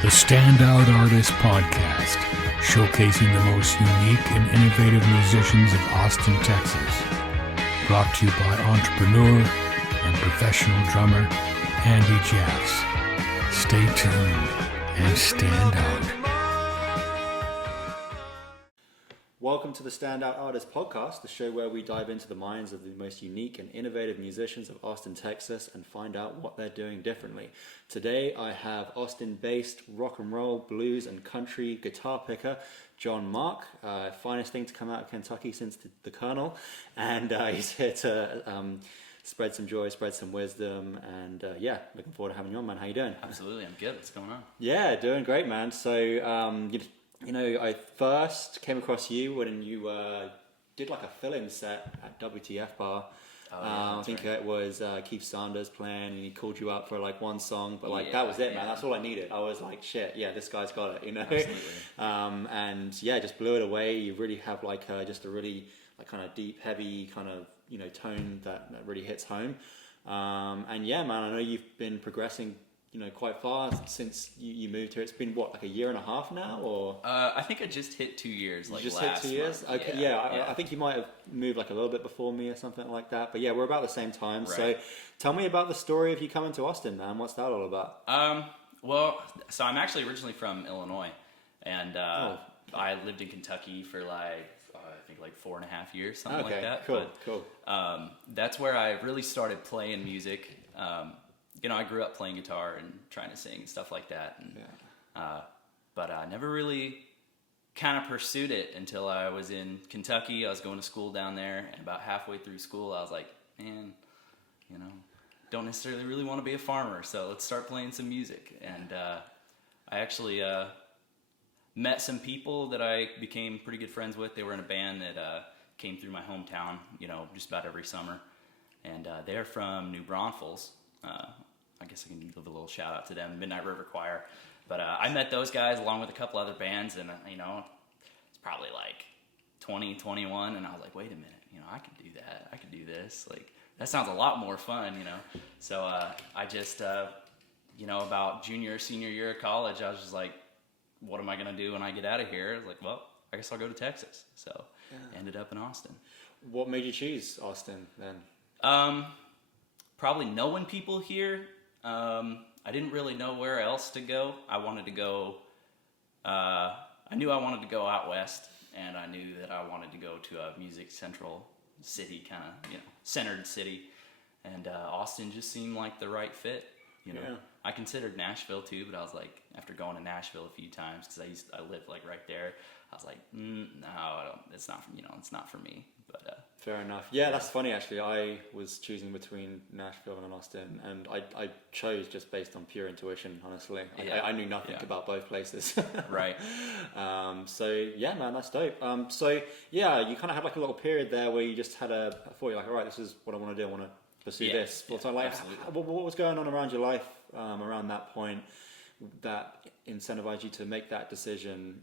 The Standout Artist Podcast, showcasing the most unique and innovative musicians of Austin, Texas. Brought to you by entrepreneur and professional drummer Andy Jaffs. Stay tuned and stand out. Welcome to the Standout Artist Podcast, the show where we dive into the minds of the most unique and innovative musicians of Austin, Texas, and find out what they're doing differently. Today, I have Austin-based rock and roll, blues, and country guitar picker, Jon-Mark. Finest thing to come out of Kentucky since the Colonel, and he's here to spread some joy, spread some wisdom, and looking forward to having you on, man. How you doing? Absolutely, I'm good. What's going on? Yeah, doing great, man. So, you know, I first came across you when you did like a fill-in set at WTF Bar. I think it was Keith Sanders playing, and he called you up for like one song, but like that was it, man. That's all I needed. I was like, shit, yeah, this guy's got it, you know. Absolutely. And yeah, just blew it away. You really have like just a really like kind of deep, heavy kind of tone that really hits home. And yeah, man, I know you've been progressing quite far since you moved here. It's been what, like a year and a half now, or? I think I just hit 2 years. Like just last hit 2 years. month. Okay, yeah. I think you might have moved like a little bit before me or something like that. But yeah, we're about the same time. Right. So, tell me about the story of you coming to Austin, man. What's that all about? Well, so I'm actually originally from Illinois, and I lived in Kentucky for like I think like 4.5 years, something like that. Cool. That's where I really started playing music. I grew up playing guitar and trying to sing and stuff like that. And, but I never really kind of pursued it until I was in Kentucky. I was going to school down there, and about halfway through school, I was like, man, don't necessarily really want to be a farmer, so let's start playing some music. And I actually met some people that I became pretty good friends with. They were in a band that came through my hometown, just about every summer. And they're from New Braunfels. I guess I can give a little shout out to them, Midnight River Choir. But I met those guys along with a couple other bands, and it's probably like 2021, and I was like, wait a minute, I could do that. I could do this. Like, that sounds a lot more fun, So I just, about junior or senior year of college, I was just like, what am I going to do when I get out of here? I was like, well, I guess I'll go to Texas. So ended up in Austin. What made you choose Austin then? Probably knowing people here. I didn't really know where else to go. I wanted to go, I knew I wanted to go out west, and I knew that I wanted to go to a music central city, kind of, centered city. And Austin just seemed like the right fit, I considered Nashville too, but I was like, after going to Nashville a few times, because I lived like right there, I was like, no, it's not, it's not for me. But fair enough. Yeah, that's funny actually. I was choosing between Nashville and Austin, and I chose just based on pure intuition, honestly. I knew nothing about both places. Right. So yeah, man, that's dope. So yeah, you kind of had like a little period there where you just had I thought you're like, all right, this is what I want to do. I want to pursue this. So like, what was going on around your life around that point that incentivized you to make that decision?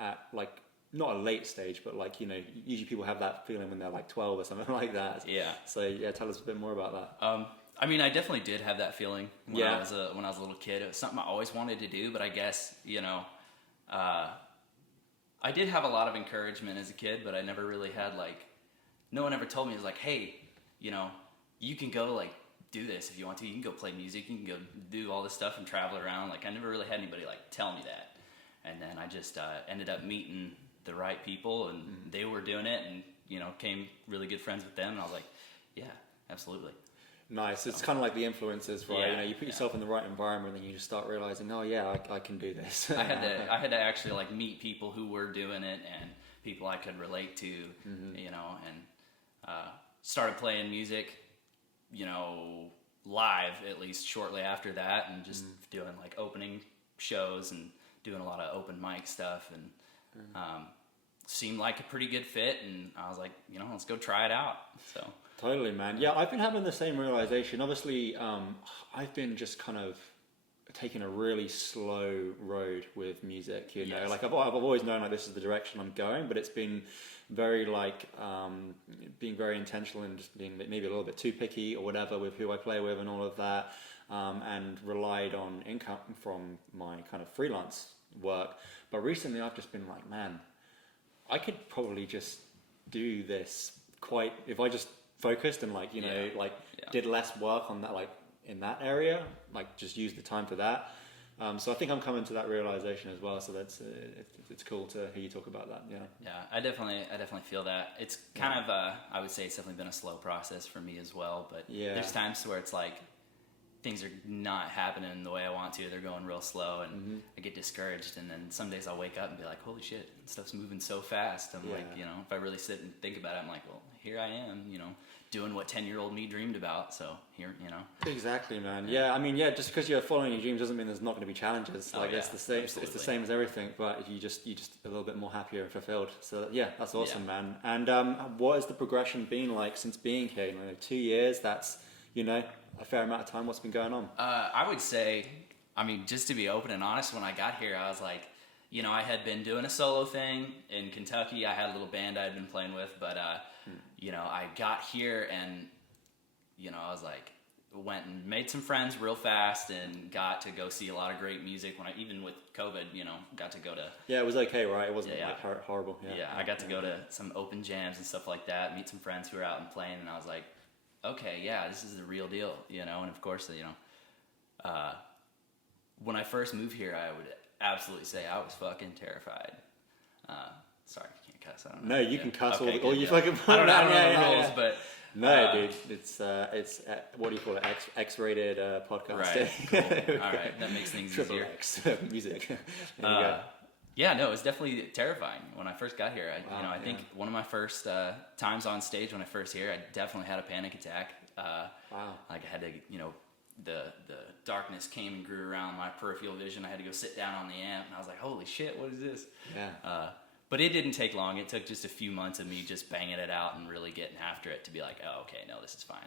At like, not a late stage, but like, usually people have that feeling when they're like 12 or something like that. Yeah. So yeah, tell us a bit more about that. I mean, I definitely did have that feeling when I was a little kid. It was something I always wanted to do, but I guess, I did have a lot of encouragement as a kid, but I never really had like, no one ever told me, it was like, hey, you can go like do this if you want to. You can go play music. You can go do all this stuff and travel around. Like, I never really had anybody like tell me that. And then I just ended up meeting the right people, and they were doing it, and became really good friends with them, and I was like, yeah, absolutely. Nice. It's kind of like the influences, right? You put yourself in the right environment, and you just start realizing, oh yeah, I can do this. I had to actually like meet people who were doing it, and people I could relate to, and started playing music, live at least shortly after that, and just doing like opening shows and doing a lot of open mic stuff, and seemed like a pretty good fit, and I was like, let's go try it out. So totally, man. Yeah, I've been having the same realization. Obviously, I've been just kind of taking a really slow road with music. Like I've always known like this is the direction I'm going, but it's been very like being very intentional and just being maybe a little bit too picky or whatever with who I play with and all of that. and relied on income from my kind of freelance work. But recently I've just been like, man, I could probably just do this if I just focused and like, did less work on that, like in that area, like just use the time for that. So I think I'm coming to that realization as well. So that's it's cool to hear you talk about that. Yeah, I definitely feel that. It's kind of I would say it's definitely been a slow process for me as well. But there's times where it's like things are not happening the way I want to. They're going real slow, and I get discouraged. And then some days I'll wake up and be like, "Holy shit, stuff's moving so fast." I'm like, if I really sit and think about it, I'm like, "Well, here I am, doing what 10-year-old me dreamed about." So here, Exactly, man. Yeah, I mean, just because you're following your dreams doesn't mean there's not going to be challenges. Like it's the same. It's the same as everything, but you just a little bit more happier and fulfilled. So yeah, that's awesome, man. And what has the progression been like since being here? 2 years. That's a fair amount of time. What's been going on? I would say, I mean, just to be open and honest, when I got here, I was like, I had been doing a solo thing in Kentucky. I had a little band I had been playing with, but I got here and I was like, went and made some friends real fast and got to go see a lot of great music. Even with COVID, got to go to. Yeah, it was okay, right? It wasn't like horrible. Yeah, I got to go to some open jams and stuff like that. Meet some friends who were out and playing, and I was like, okay, yeah, this is the real deal, And of course, when I first moved here, I would absolutely say I was fucking terrified. Sorry, you can't cuss. I don't know. No, you can cuss all you yeah. fucking. I don't know the rules, but no, dude, it's what do you call it? X-rated podcast. Right. Cool. All right, that makes things Triple easier. X music. There you go. Yeah, no, it was definitely terrifying when I first got here. I think one of my first times on stage when I first here, I definitely had a panic attack. Like I had to, the darkness came and grew around my peripheral vision. I had to go sit down on the amp, and I was like, "Holy shit, what is this?" Yeah. But it didn't take long. It took just a few months of me just banging it out and really getting after it to be like, "Oh, okay, no, this is fine.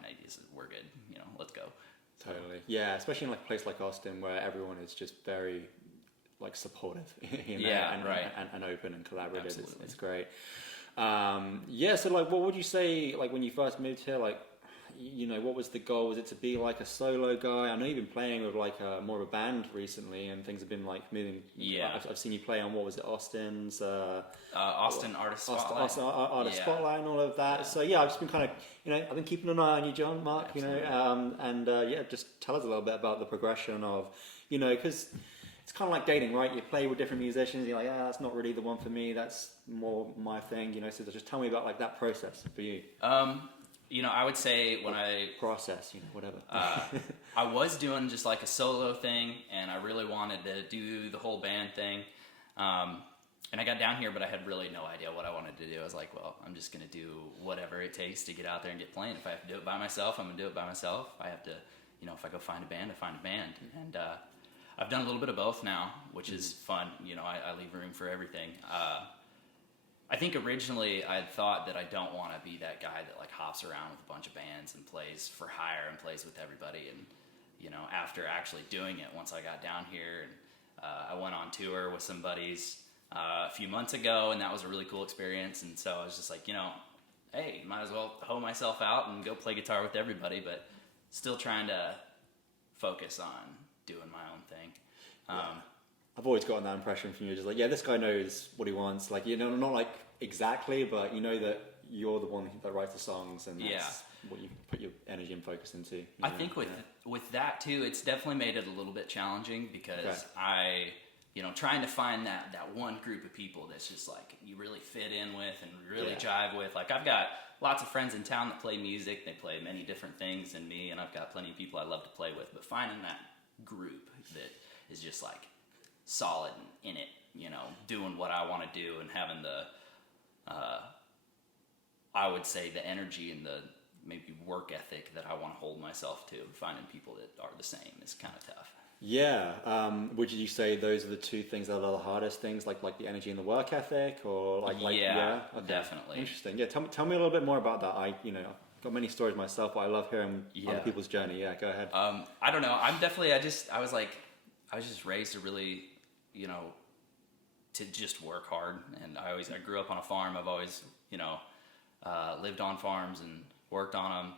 We're good. Let's go." Totally. Yeah, especially in like a place like Austin where everyone is just very like supportive, and open and collaborative. It's great. So like, what would you say like when you first moved here? Like, what was the goal? Was it to be like a solo guy? I know you've been playing with like more of a band recently, and things have been like moving. Yeah, I've seen you play on Austin's Austin Artist Spotlight, Spotlight, and all of that. Yeah. So yeah, I've just been kind of I've been keeping an eye on you, Jon-Mark. Just tell us a little bit about the progression of because. It's kind of like dating, right? You play with different musicians. You're like, that's not really the one for me. That's more my thing, So just tell me about like that process for you. I would say when whatever. I was doing just like a solo thing, and I really wanted to do the whole band thing. And I got down here, but I had really no idea what I wanted to do. I was like, well, I'm just going to do whatever it takes to get out there and get playing. If I have to do it by myself, I'm going to do it by myself. I have to, if I go find a band, I find a band. And I've done a little bit of both now, which is fun. I leave room for everything. I think originally I had thought that I don't want to be that guy that like hops around with a bunch of bands and plays for hire and plays with everybody. And after actually doing it, once I got down here, and I went on tour with some buddies a few months ago, and that was a really cool experience. And so I was just like, hey, might as well hoe myself out and go play guitar with everybody, but still trying to focus on doing my own thing. I've always gotten that impression from you, just like, this guy knows what he wants. Like, not like exactly, but that you're the one that writes the songs, and that's what you put your energy and focus into. I think with that too, it's definitely made it a little bit challenging because trying to find that one group of people that's just like you really fit in with and really jive with. Like I've got lots of friends in town that play music. They play many different things than me, and I've got plenty of people I love to play with. But finding that group that is just like solid in it, doing what I want to do and having the, I would say the energy and the maybe work ethic that I want to hold myself to. Finding people that are the same is kind of tough. Yeah. Would you say those are the two things that are the hardest things, like the energy and the work ethic, or Okay. Definitely. Interesting. Yeah. Tell me a little bit more about that. I've got many stories myself, but I love hearing other people's journey. Yeah. Go ahead. I don't know. I was just raised to really, to just work hard. And I grew up on a farm. I've always, lived on farms and worked on them.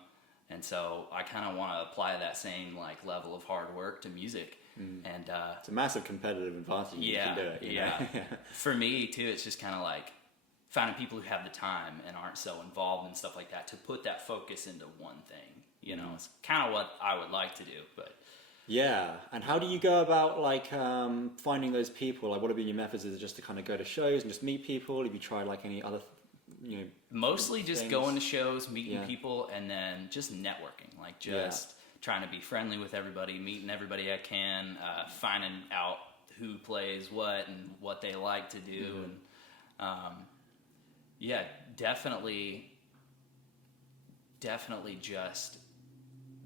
And so I kind of want to apply that same like level of hard work to music. And it's a massive competitive advantage. You can do it. You know? For me too, it's just kind of like finding people who have the time and aren't so involved and stuff like that to put that focus into one thing. You know, it's kind of what I would like to do, but. Yeah, and how do you go about like finding those people? Like, what have been your methods? Is it just to kind of go to shows and just meet people? Have you tried like any other, you know? Mostly just things? going to shows, meeting people, and then just networking. Like just trying to be friendly with everybody, meeting everybody I can, finding out who plays what and what they like to do, and definitely just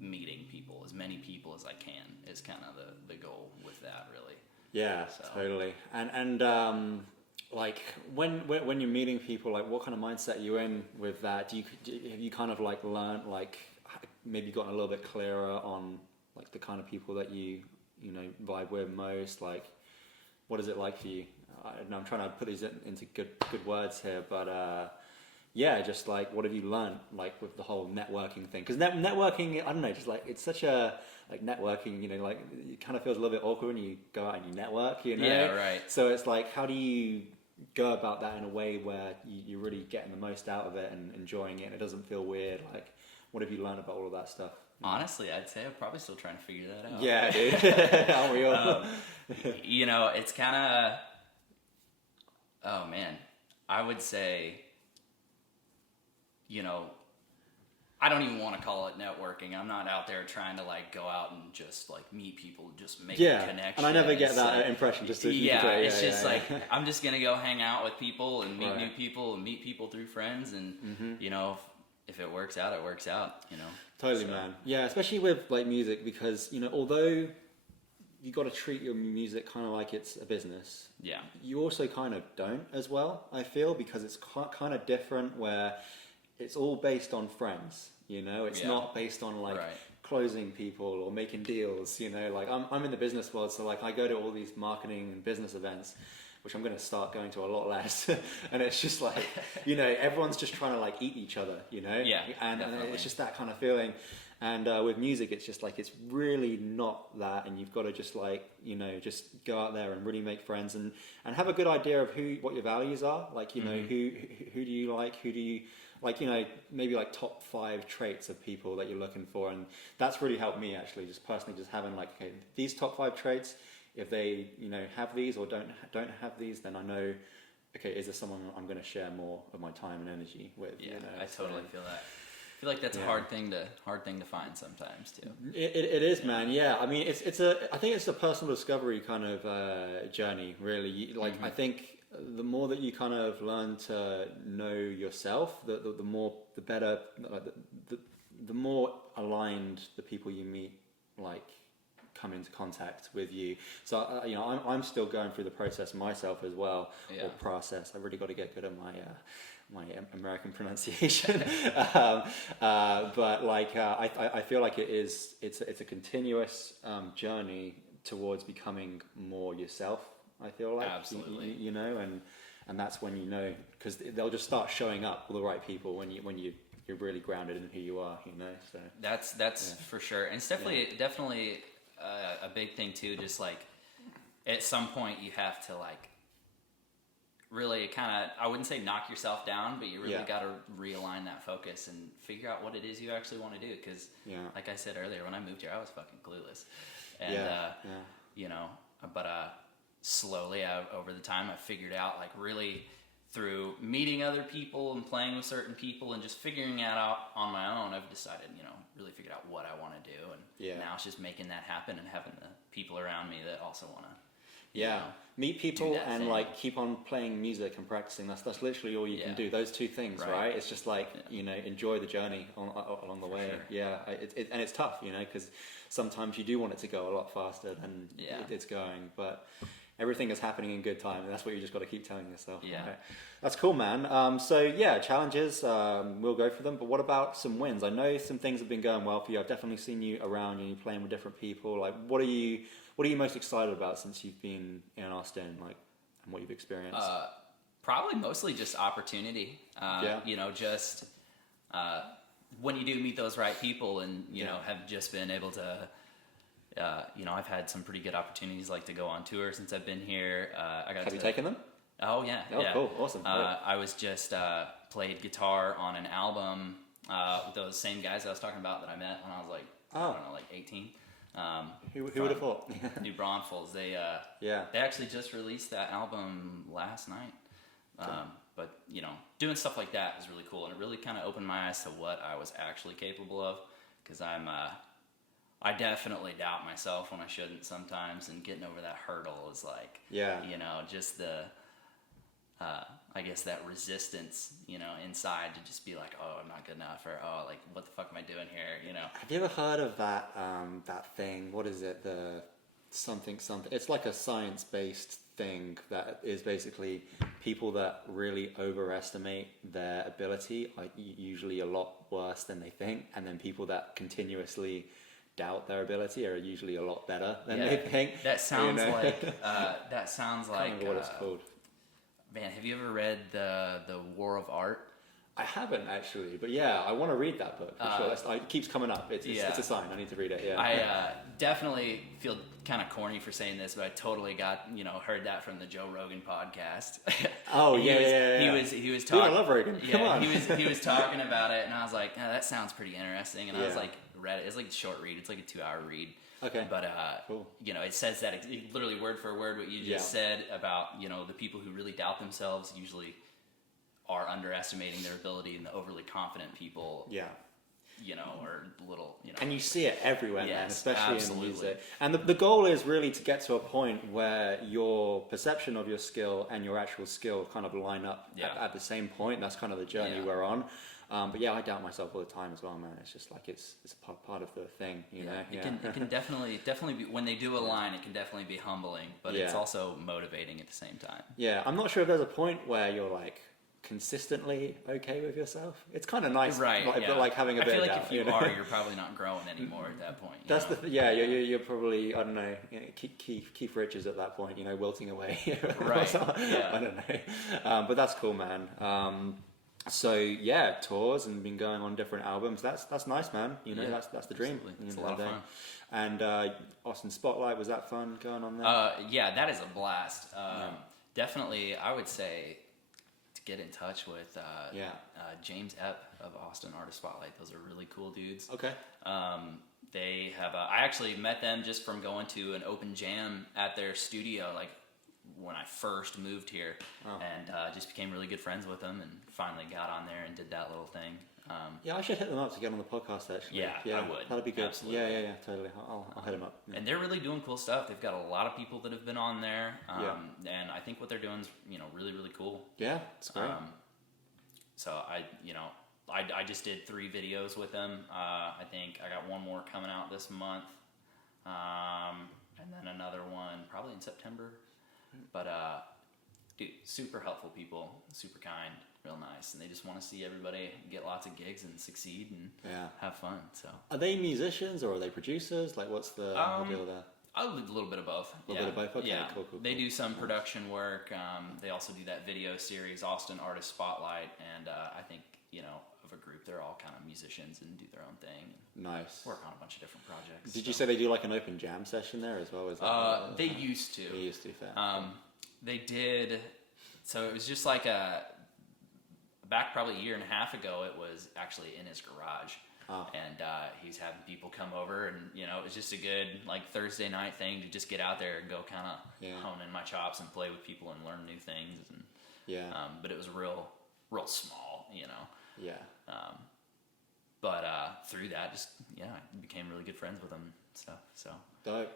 meeting people, as many people as I can, is kind of the goal with that, really. Yeah, totally. And like when you're meeting people, like what kind of mindset are you in with that? Have you kind of like learned, like maybe gotten a little bit clearer on like the kind of people that you know vibe with most? Like, what is it like for you? I'm trying to put these into good words here, but just like what have you learned like with the whole networking thing? Because networking, I don't know, just like it's such a like networking, you know, like it kind of feels a little bit awkward when you go out and you network, you know? Yeah, right. So it's like, how do you go about that in a way where you're really getting the most out of it and enjoying it and it doesn't feel weird? Like, what have you learned about all of that stuff? Honestly, I'd say I'm probably still trying to figure that out. Yeah, dude. Aren't we all? You know, it's kind of, oh man, I would say, you know, I don't even want to call it networking. I'm not out there trying to like go out and just like meet people, just make connections. And I never get that impression. Just to it's just like I'm just gonna go hang out with people and meet new people and meet people through friends, and you know, if it works out, it works out. You know, totally, man. Yeah, especially with like music, because you know, although you got to treat your music kind of like it's a business. Yeah, you also kind of don't as well. I feel, because it's kind of different where it's all based on friends, you know. It's not based on like closing people or making deals, you know. Like I'm in the business world, so like I go to all these marketing and business events, which I'm going to start going to a lot less. And it's just like, you know, everyone's just trying to like eat each other, you know. Yeah, and it's just that kind of feeling. And with music, it's just like, it's really not that, and you've got to just like, you know, just go out there and really make friends and have a good idea of what your values are. Like, you know, who do you like, who do you like, you know, maybe like top 5 traits of people that you're looking for. And that's really helped me actually, just personally, just having like, okay, these top 5 traits, if they, you know, have these or don't have these, then I know, okay, is there someone I'm going to share more of my time and energy with? Yeah, you know? I totally feel that. I feel like that's a hard thing to find sometimes too. It is, man. Yeah, I mean, I think it's a personal discovery kind of journey, really. I think the more that you kind of learn to know yourself, the better, like the more aligned the people you meet, like, come into contact with you. So you know, I'm still going through the process myself as well, or process. I've really got to get good at my American pronunciation. But like I feel like it's a continuous journey towards becoming more yourself. I feel like absolutely, you know, and that's when, you know, because they'll just start showing up, all the right people, when you're really grounded in who you are, you know. So that's for sure, and it's definitely a big thing too. Just like at some point you have to like really kind of, I wouldn't say knock yourself down, but you really got to realign that focus and figure out what it is you actually want to do. Because like I said earlier, when I moved here, I was fucking clueless, and you know, but slowly over the time I figured out, like, really through meeting other people and playing with certain people and just figuring it out on my own, I've decided, you know, really figured out what I want to do, and now it's just making that happen and having the people around me that also want to meet people and like keep on playing music and practicing. That's literally all you can do, those two things, right? It's just like, you know, enjoy the journey along the way. And it's tough, you know, because sometimes you do want it to go a lot faster than it's going, but everything is happening in good time, and that's what you just got to keep telling yourself. Okay. That's cool, man. So yeah, challenges, we'll go for them, but what about some wins? I know some things have been going well for you. I've definitely seen you around and you playing with different people. Like, what are you most excited about since you've been in Austin, like, and what you've experienced? Probably mostly just opportunity. You know, just when you do meet those right people and, you know, have just been able to, you know, I've had some pretty good opportunities like to go on tour since I've been here. Have you taken them? Oh, yeah. Oh, yeah. Cool. Awesome. I was just played guitar on an album with those same guys I was talking about that I met when I was like, I don't know, like 18. Who would have thought? New Braunfels. They actually just released that album last night. But, you know, doing stuff like that was really cool, and it really kind of opened my eyes to what I was actually capable of, because I definitely doubt myself when I shouldn't sometimes, and getting over that hurdle is like, you know, just the, I guess that resistance, you know, inside to just be like, oh, I'm not good enough, or, oh, like, what the fuck am I doing here, you know? Have you ever heard of that, that thing, what is it, the something, it's like a science-based thing that is basically people that really overestimate their ability are usually a lot worse than they think, and then people that continuously doubt their ability are usually a lot better than they think. That sounds like that sounds like kind of what it's called. Man, have you ever read the War of Art? I haven't actually, but yeah, I want to read that book for sure. It keeps coming up. It's a sign. I need to read it. Yeah. I definitely feel kind of corny for saying this, but I totally heard that from the Joe Rogan podcast. Oh He was talking. Dude, I love Rogan. Yeah, Come on. he was talking about it, and I was like, that sounds pretty interesting. And I was like, read it. It's like a short read. It's like a 2-hour read. Okay. But cool. You know, it says that literally word for word what you just said about, you know, the people who really doubt themselves usually are underestimating their ability, and the overly confident people, you know, are little, you know. And you see it everywhere, man, especially absolutely. in music. And the goal is really to get to a point where your perception of your skill and your actual skill kind of line up at the same point. That's kind of the journey we're on. But yeah, I doubt myself all the time as well, man. It's just like it's a part of the thing, you know. It can definitely be, when they do align, it can definitely be humbling, but it's also motivating at the same time. Yeah, I'm not sure if there's a point where you're like consistently okay with yourself. It's kind of nice, right? But like having a bit of doubt. I feel like if you are, you're probably not growing anymore at that point. That's you're probably, I don't know, you know, Keith Richards at that point, you know, wilting away. Right. I don't know, but that's cool, man. So yeah, tours and been going on different albums. That's nice, man. You know, that's the dream. It's a lot of fun. And Austin Spotlight, was that fun going on there? Yeah, that is a blast. Definitely, I would say to get in touch with James Ep of Austin Artist Spotlight. Those are really cool dudes. Okay. They have. I actually met them just from going to an open jam at their studio, like when I first moved here, and just became really good friends with them, and finally got on there and did that little thing. Yeah, I should hit them up to get on the podcast, actually. Yeah, I would. That'd be good. Absolutely. Yeah, totally. I'll hit them up. Yeah. And they're really doing cool stuff. They've got a lot of people that have been on there, and I think what they're doing is, you know, really, really cool. Yeah, it's great. So I just did 3 videos with them. I think I got one more coming out this month, and then another one probably in September. But dude, super helpful people, super kind, real nice, and they just want to see everybody get lots of gigs and succeed and have fun. So, are they musicians or are they producers? Like, what's the deal there? A little bit of both. A little bit of both. Okay, yeah. Cool. They do some production work. They also do that video series, Austin Artist Spotlight, and I think, you know, of a group, they're all kind of musicians and do their own thing. Nice. Work on a bunch of different projects. Did you say they do like an open jam session there as well? Is that they used to. They used to. Fair. They did. So it was just like back probably a year and a half ago, it was actually in his garage. And he's having people come over, and you know, it was just a good like Thursday night thing to just get out there and go kind of hone in my chops and play with people and learn new things. And but it was real small, you know. Yeah. But through that, just I became really good friends with them and stuff. So dope.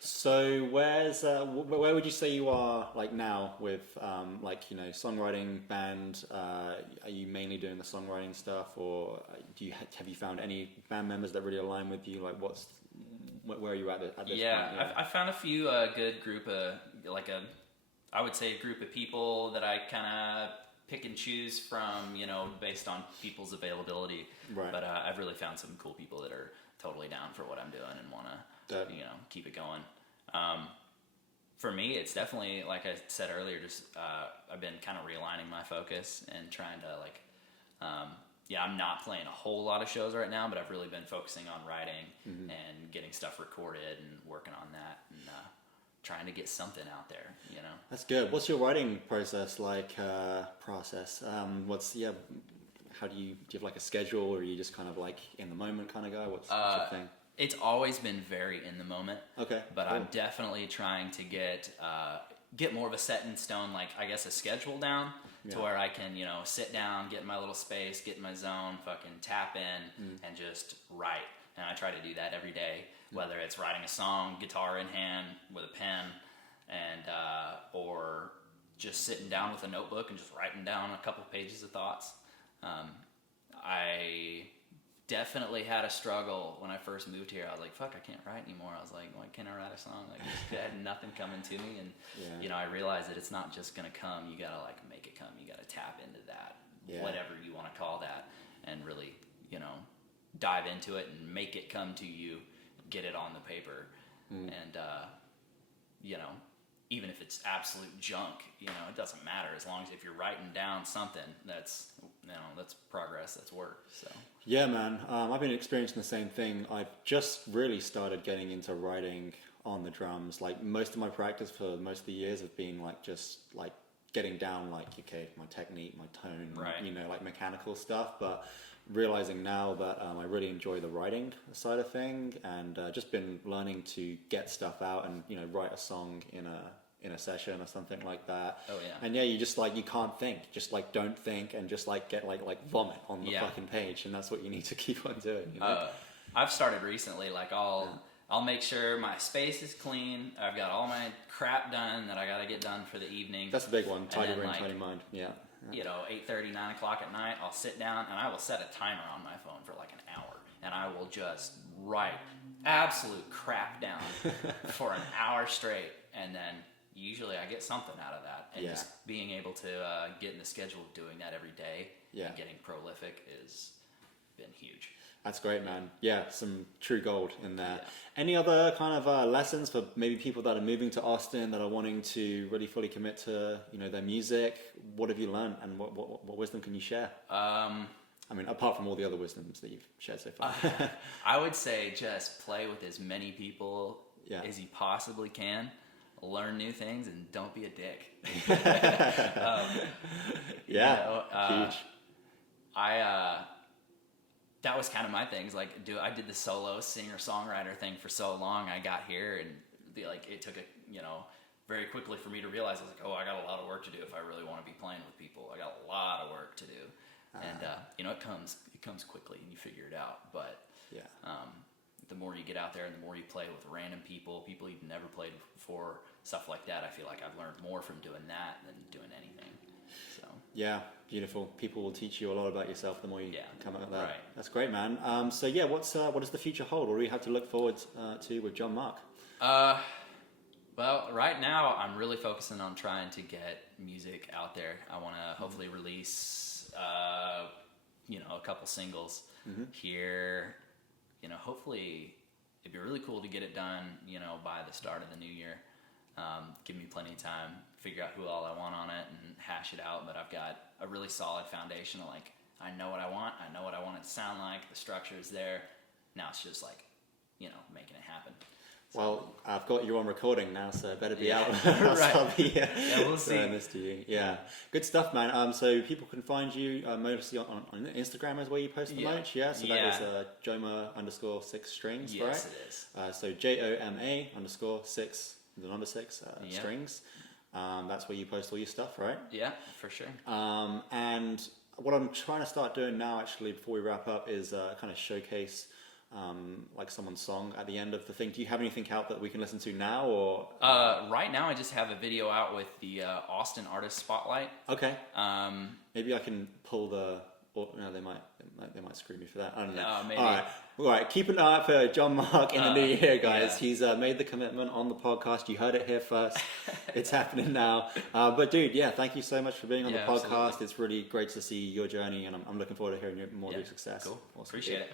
So where would you say you are like now with like, you know, songwriting, band? Are you mainly doing the songwriting stuff, or have you found any band members that really align with you? Like, where are you at this point? Yeah, I found a few good group of I would say a group of people that I kind of pick and choose from, you know, based on people's availability. Right. But I've really found some cool people that are totally down for what I'm doing and want to, you know, keep it going. For me, it's definitely, like I said earlier, just I've been kind of realigning my focus and trying to like I'm not playing a whole lot of shows right now, but I've really been focusing on writing and getting stuff recorded and working on that and trying to get something out there, you know. That's good. What's your writing process like? How do you have like a schedule, or are you just kind of like in the moment kind of guy? What's your thing? It's always been very in the moment. Okay. But cool. I'm definitely trying to get more of a set in stone, like I guess a schedule down to where I can, you know, sit down, get in my little space, get in my zone, fucking tap in and just write. And I try to do that every day, whether it's writing a song, guitar in hand with a pen, and or just sitting down with a notebook and just writing down a couple pages of thoughts. I definitely had a struggle when I first moved here. I was like, fuck, I can't write anymore. I was like, why can't I write a song? Like, I had nothing coming to me. And, you know, I realized that it's not just going to come. You got to, like, make it come. You got to tap into that, whatever you want to call that, and really, you know, dive into it and make it come to you, get it on the paper. And, you know, even if it's absolute junk, you know, it doesn't matter. As long as if you're writing down something, that's, you know, that's progress, that's work. So yeah, man, I've been experiencing the same thing. I've just really started getting into writing on the drums. Like most of my practice for most of the years have been like just like getting down like, okay, my technique, my tone, you know, like mechanical stuff. But realizing now that I really enjoy the writing side of thing, and just been learning to get stuff out and, you know, write a song in a session or something like that. Oh yeah. And yeah, you just like, you can't think, just like don't think and just like get like vomit on the fucking page, and that's what you need to keep on doing, you know? I've started recently, like I'll make sure my space is clean. I've got all my crap done that I got to get done for the evening. That's a big one. Tidy room, like, tidy mind. Yeah. You know, 8:30, 9 o'clock at night, I'll sit down and I will set a timer on my phone for like an hour, and I will just write absolute crap down for an hour straight, and then usually I get something out of that. And just being able to get in the schedule of doing that every day and getting prolific has been huge. That's great, man. Yeah, some true gold in there. Yeah. Any other kind of lessons for maybe people that are moving to Austin that are wanting to really fully commit to, you know, their music? What have you learned, and what wisdom can you share? I mean, apart from all the other wisdoms that you've shared so far. I would say just play with as many people as you possibly can. Learn new things and don't be a dick. You know, huge. That was kind of my things. Like, I did the solo singer-songwriter thing for so long. I got here and it took very quickly for me to realize, I was like, oh, I got a lot of work to do if I really want to be playing with people. I got a lot of work to do, and you know, it comes quickly and you figure it out. But the more you get out there and the more you play with random people you've never played before, stuff like that, I feel like I've learned more from doing that than doing anything. So yeah, beautiful. People will teach you a lot about yourself the more you come out of that. Right. That's great, man. So yeah, what does the future hold? What do we have to look forward to with Jon-Mark? Well, right now I'm really focusing on trying to get music out there. I want to hopefully release, you know, a couple singles here. You know, hopefully it'd be really cool to get it done, you know, by the start of the new year. Give me plenty of time, figure out who all I want on it and hash it out. But I've got a really solid foundation of like, I know what I want. I know what I want it to sound like. The structure is there. Now it's just like, you know, making it happen. So, well, I've got you on recording now, so it better be out. Right. We'll see. This to you. Yeah. Good stuff, man. So people can find you mostly on Instagram is where you post the merch. Yeah. So that is Joma_6 strings, right? Yes, it is. So Joma_6 the number 6 strings. That's where you post all your stuff, right? Yeah, for sure. And what I'm trying to start doing now, actually, before we wrap up, is kind of showcase like someone's song at the end of the thing. Do you have anything out that we can listen to now, or? Right now, I just have a video out with the Austin Artist Spotlight. Okay. Maybe I can pull the. Or, no, they might screw me for that. I don't know. No, maybe. All right. Keep an eye out for Jon-Mark in the new year, guys. Yeah. He's made the commitment on the podcast. You heard it here first. It's happening now. But dude, thank you so much for being on the podcast. Absolutely. It's really great to see your journey, and I'm looking forward to hearing more of your success. Cool. Awesome. Appreciate it.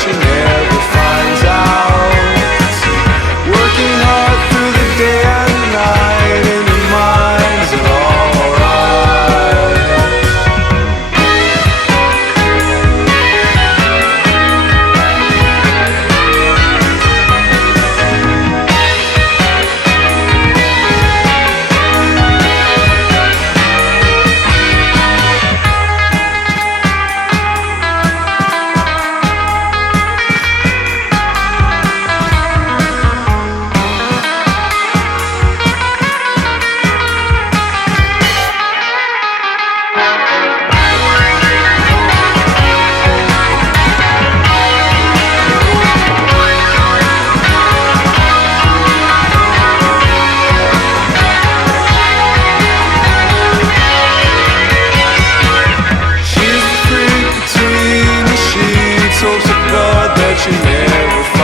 she never finds out. Working hard through the day and night, in her mind's it all right. She's the freak between the sheets, hopes to God that she never